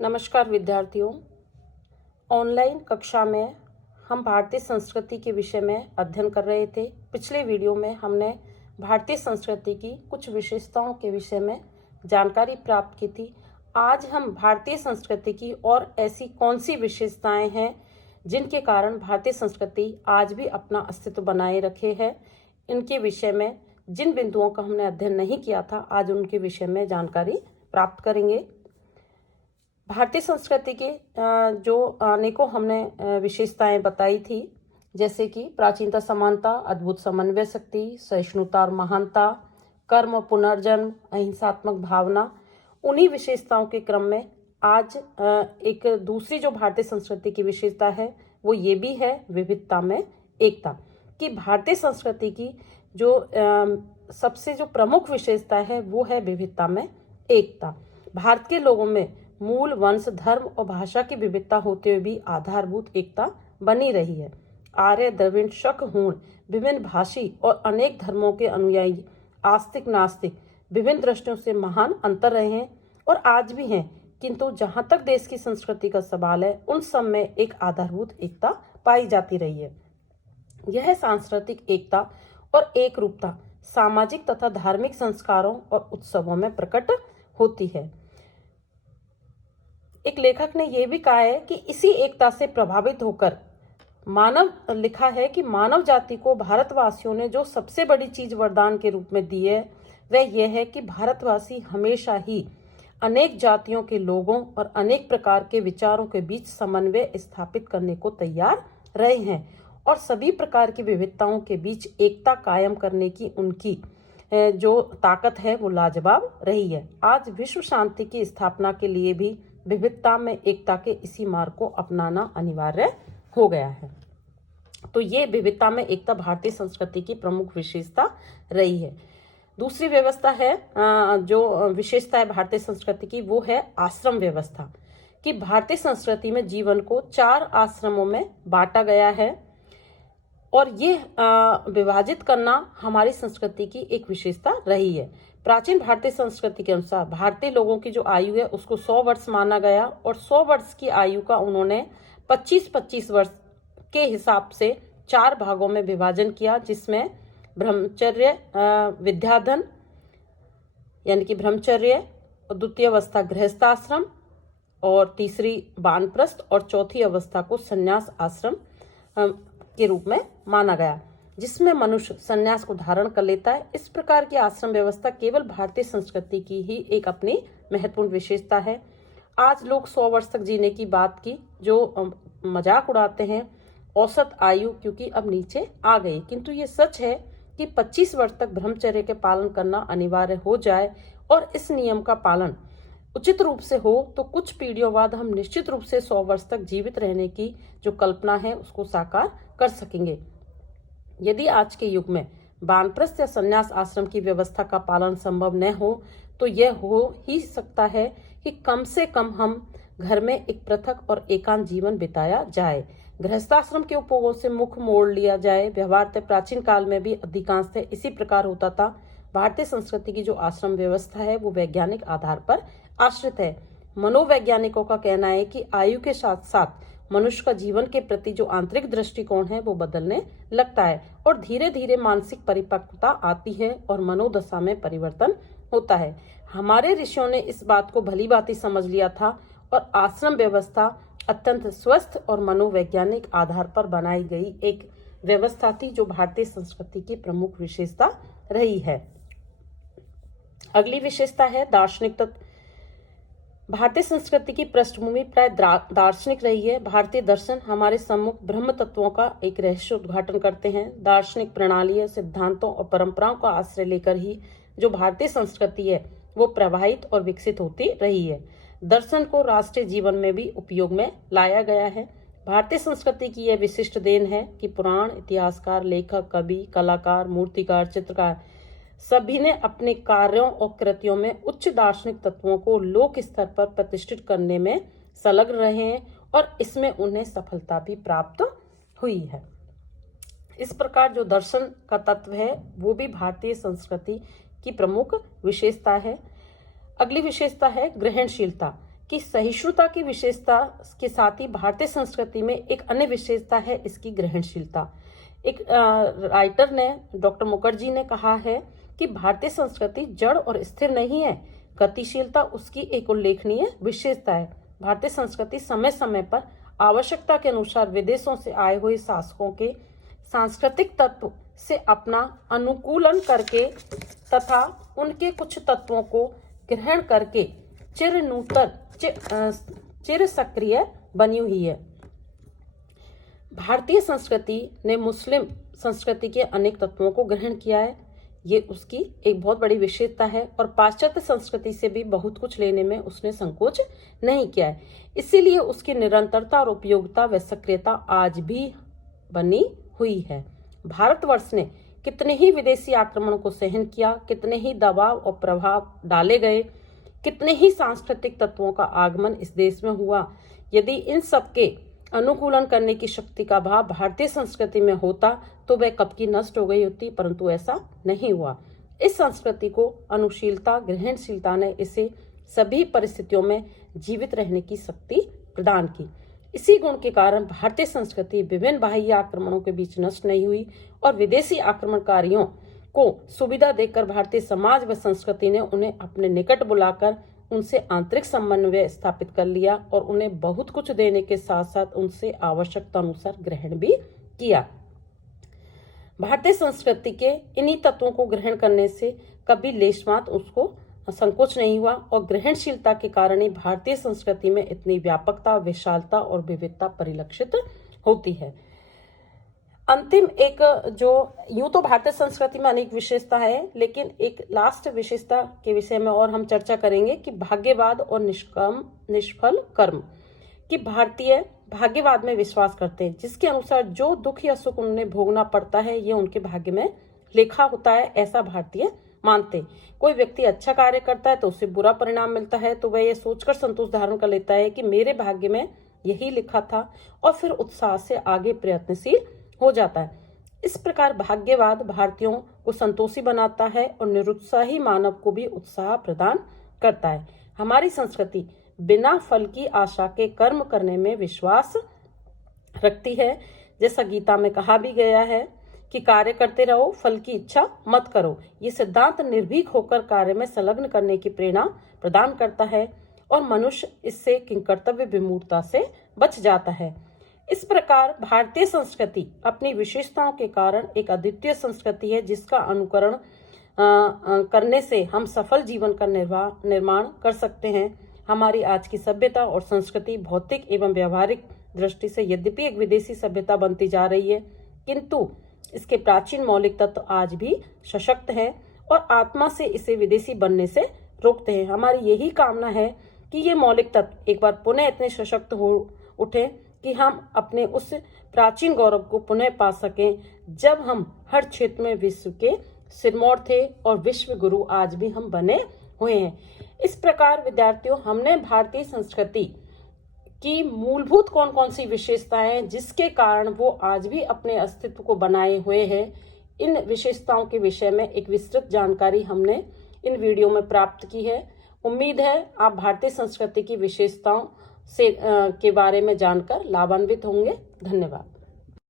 नमस्कार विद्यार्थियों। ऑनलाइन कक्षा में हम भारतीय संस्कृति के विषय में अध्ययन कर रहे थे। पिछले वीडियो में हमने भारतीय संस्कृति की कुछ विशेषताओं के विषय में जानकारी प्राप्त की थी। आज हम भारतीय संस्कृति की और ऐसी कौन सी विशेषताएं हैं जिनके कारण भारतीय संस्कृति आज भी अपना अस्तित्व बनाए रखे है, इनके विषय में जिन बिंदुओं का हमने अध्ययन नहीं किया था, आज उनके विषय में जानकारी प्राप्त करेंगे। भारतीय संस्कृति के जो अनेकों हमने विशेषताएं बताई थी, जैसे कि प्राचीनता, समानता, अद्भुत समन्वय शक्ति, सहिष्णुता और महानता, कर्म और पुनर्जन्म, अहिंसात्मक भावना। उन्हीं विशेषताओं के क्रम में आज एक दूसरी जो भारतीय संस्कृति की विशेषता है वो ये भी है विविधता में एकता। कि भारतीय संस्कृति की जो सबसे जो प्रमुख विशेषता है वो है विविधता में एकता। भारत के लोगों में मूल, वंश, धर्म और भाषा की विविधता होते हुए भी आधारभूत एकता बनी रही है। आर्य, द्रविड़, शक, हूण, विभिन्न भाषी और अनेक धर्मों के अनुयायी, आस्तिक, नास्तिक, विभिन्न दृष्टियों से महान अंतर रहे हैं और आज भी हैं, किंतु जहां तक देश की संस्कृति का सवाल है उन सब में एक आधारभूत एकता पाई जाती रही है। यह सांस्कृतिक एकता और एक रूपता सामाजिक तथा धार्मिक संस्कारों और उत्सवों में प्रकट होती है। एक लेखक ने यह भी कहा है कि इसी एकता से प्रभावित होकर लिखा है कि मानव जाति को भारतवासियों ने जो सबसे बड़ी चीज वरदान के रूप में दी है वह यह है कि भारतवासी हमेशा ही अनेक जातियों के लोगों और अनेक प्रकार के विचारों के बीच समन्वय स्थापित करने को तैयार रहे हैं और सभी प्रकार की विविधताओं के बीच एकता कायम करने की उनकी जो ताकत है वो लाजवाब रही है। आज विश्व शांति की स्थापना के लिए भी विविधता में एकता के इसी मार्ग को अपनाना अनिवार्य हो गया है। तो ये विविधता में एकता भारतीय संस्कृति की प्रमुख विशेषता रही है। दूसरी व्यवस्था है जो विशेषता है भारतीय संस्कृति की, वो है आश्रम व्यवस्था। कि भारतीय संस्कृति में जीवन को 4 आश्रमों में बांटा गया है और ये विभाजित करना हमारी संस्कृति की एक विशेषता रही है। प्राचीन भारतीय संस्कृति के अनुसार भारतीय लोगों की जो आयु है उसको 100 वर्ष माना गया और 100 वर्ष की आयु का उन्होंने 25-25 वर्ष के हिसाब से 4 भागों में विभाजन किया, जिसमें ब्रह्मचर्य, विद्याधन यानी कि ब्रह्मचर्य, द्वितीय अवस्था गृहस्थाश्रम और तीसरी वानप्रस्थ और चौथी अवस्था को संन्यास आश्रम के रूप में माना गया, जिसमें मनुष्य संन्यास को धारण कर लेता है। इस प्रकार की आश्रम व्यवस्था केवल भारतीय संस्कृति की ही एक अपनी महत्वपूर्ण विशेषता है। आज लोग 100 वर्ष तक जीने की बात की जो मजाक उड़ाते हैं औसत आयु क्योंकि अब नीचे आ गई, किंतु ये सच है कि 25 वर्ष तक ब्रह्मचर्य के पालन करना अनिवार्य हो जाए और इस नियम का पालन उचित रूप से हो तो कुछ पीढ़ियों बाद हम निश्चित रूप से 100 वर्ष तक जीवित रहने की जो कल्पना है उसको साकार कर सकेंगे। यदि आज के युग में वानप्रस्थ या संन्यास आश्रम की व्यवस्था का पालन संभव न हो तो यह हो ही सकता है कि कम से कम हम घर में एक पृथक और एकांत जीवन बिताया जाए। गृहस्थाश्रम के उपभोगों से मुख मोड़ लिया जाए। व्यवहार प्राचीन काल में भी अधिकांशतः इसी प्रकार होता था। भारतीय संस्कृति की जो आश्रम व्यवस्था है वो वैज्ञानिक आधार पर आश्रित है। मनोवैज्ञानिकों का कहना है कि आयु के साथ साथ मनुष्य का जीवन के प्रति जो आंतरिक दृष्टिकोण है वो बदलने लगता है और धीरे धीरे मानसिक परिपक्वता आती है और मनोदशा में परिवर्तन होता है। हमारे ऋषियों ने इस बात को भली भांति समझ लिया था और आश्रम व्यवस्था अत्यंत स्वस्थ और मनोवैज्ञानिक आधार पर बनाई गई एक व्यवस्था थी जो भारतीय संस्कृति की प्रमुख विशेषता रही है। अगली विशेषता है दार्शनिक तत्व। भारतीय संस्कृति की पृष्ठभूमि प्राय दार्शनिक रही है। भारतीय दर्शन हमारे सम्मुख ब्रह्म तत्वों का एक रहस्य उद्घाटन करते हैं। दार्शनिक प्रणालियों, सिद्धांतों और परंपराओं का आश्रय लेकर ही जो भारतीय संस्कृति है वो प्रवाहित और विकसित होती रही है। दर्शन को राष्ट्रीय जीवन में भी उपयोग में लाया गया है। भारतीय संस्कृति की यह विशिष्ट देन है कि पुराण, इतिहासकार, लेखक, कवि, कलाकार, मूर्तिकार, चित्रकार सभी ने अपने कार्यों और कृतियों में उच्च दार्शनिक तत्वों को लोक स्तर पर प्रतिष्ठित करने में संलग्न रहे हैं और इसमें उन्हें सफलता भी प्राप्त हुई है। इस प्रकार जो दर्शन का तत्व है वो भी भारतीय संस्कृति की प्रमुख विशेषता है। अगली विशेषता है ग्रहणशीलता। कि सहिष्णुता की विशेषता के साथ ही भारतीय संस्कृति में एक अन्य विशेषता है इसकी ग्रहणशीलता। एक राइटर ने, डॉक्टर मुखर्जी ने कहा है कि भारतीय संस्कृति जड़ और स्थिर नहीं है, गतिशीलता उसकी एक उल्लेखनीय विशेषता है। भारतीय संस्कृति समय समय पर आवश्यकता के अनुसार विदेशों से आए हुए शासकों के सांस्कृतिक तत्व से अपना अनुकूलन करके तथा उनके कुछ तत्वों को ग्रहण करके चिर सक्रिय बनी हुई है। भारतीय संस्कृति ने मुस्लिम संस्कृति के अनेक तत्वों को ग्रहण किया है, ये उसकी एक बहुत बड़ी विशेषता है, और पाश्चात्य संस्कृति से भी बहुत कुछ लेने में उसने संकोच नहीं किया है। इसीलिए उसकी निरंतरता और उपयोगिता व सक्रियता आज भी बनी हुई है। भारतवर्ष ने कितने ही विदेशी आक्रमणों को सहन किया, कितने ही दबाव और प्रभाव डाले गए, कितने ही सांस्कृतिक तत्वों का आगमन इस देश में हुआ। यदि इन सब के अनुकूलन करने की शक्ति का अभाव भारतीय संस्कृति में होता तो वह कब की नष्ट हो गई होती, परंतु ऐसा नहीं हुआ। इस संस्कृति को अनुशीलता, ग्रहणशीलता ने इसे सभी परिस्थितियों में जीवित रहने की शक्ति प्रदान की। इसी गुण के कारण भारतीय संस्कृति विभिन्न बाह्य आक्रमणों के बीच नष्ट नहीं हुई और विदेशी आक्रमणकारियों को सुविधा देकर भारतीय समाज व संस्कृति ने उन्हें अपने निकट बुलाकर उनसे आंतरिक समन्वय स्थापित कर लिया और उन्हें बहुत कुछ देने के साथ साथ उनसे आवश्यकता अनुसार ग्रहण भी किया। भारतीय संस्कृति के इन्हीं तत्वों को ग्रहण करने से कभी लेशमात्र उसको संकोच नहीं हुआ और ग्रहणशीलता के कारण ही भारतीय संस्कृति में इतनी व्यापकता, विशालता और विविधता परिलक्षित होती है। अंतिम एक जो यूं तो भारतीय संस्कृति में अनेक विशेषता है, लेकिन एक लास्ट विशेषता के विषय में और हम चर्चा करेंगे कि भाग्यवाद और निष्फल कर्म। कि भारतीय भाग्यवाद में विश्वास करते हैं, जिसके अनुसार जो दुख या सुख उन्हें भोगना पड़ता है ये उनके भाग्य में लिखा होता है, ऐसा भारतीय मानते। कोई व्यक्ति अच्छा कार्य करता है तो उसे बुरा परिणाम मिलता है तो वह ये सोचकर संतोष धारण कर लेता है कि मेरे भाग्य में यही लिखा था और फिर उत्साह से आगे प्रयत्नशील हो जाता है। इस प्रकार भाग्यवाद भारतीयों को संतोषी बनाता है और निरुत्साही मानव को भी उत्साह प्रदान करता है। हमारी संस्कृति बिना फल की आशा के कर्म करने में विश्वास रखती है। जैसा गीता में कहा भी गया है कि कार्य करते रहो, फल की इच्छा मत करो। ये सिद्धांत निर्भीक होकर कार्य में संलग्न करने की प्रेरणा प्रदान करता है और मनुष्य इससे किंकर्तव्य विमूढ़ता से बच जाता है। इस प्रकार भारतीय संस्कृति अपनी विशेषताओं के कारण एक अद्वितीय संस्कृति है, जिसका अनुकरण करने से हम सफल जीवन का निर्माण कर सकते हैं। हमारी आज की सभ्यता और संस्कृति भौतिक एवं व्यवहारिक दृष्टि से यद्यपि एक विदेशी सभ्यता बनती जा रही है, किंतु इसके प्राचीन मौलिक तत्व आज भी सशक्त हैं और आत्मा से इसे विदेशी बनने से रोकते हैं। हमारी यही कामना है कि ये मौलिक तत्व एक बार पुनः इतने सशक्त हो उठे कि हम अपने उस प्राचीन गौरव को पुनः पा सकें, जब हम हर क्षेत्र में विश्व के सिरमौर थे और विश्व गुरु आज भी हम बने हुए हैं। इस प्रकार विद्यार्थियों, हमने भारतीय संस्कृति की मूलभूत कौन कौन सी विशेषताएं जिसके कारण वो आज भी अपने अस्तित्व को बनाए हुए हैं, इन विशेषताओं के विषय में एक विस्तृत जानकारी हमने इन वीडियो में प्राप्त की है। उम्मीद है आप भारतीय संस्कृति की विशेषताओं से के बारे में जानकर लाभान्वित होंगे। धन्यवाद।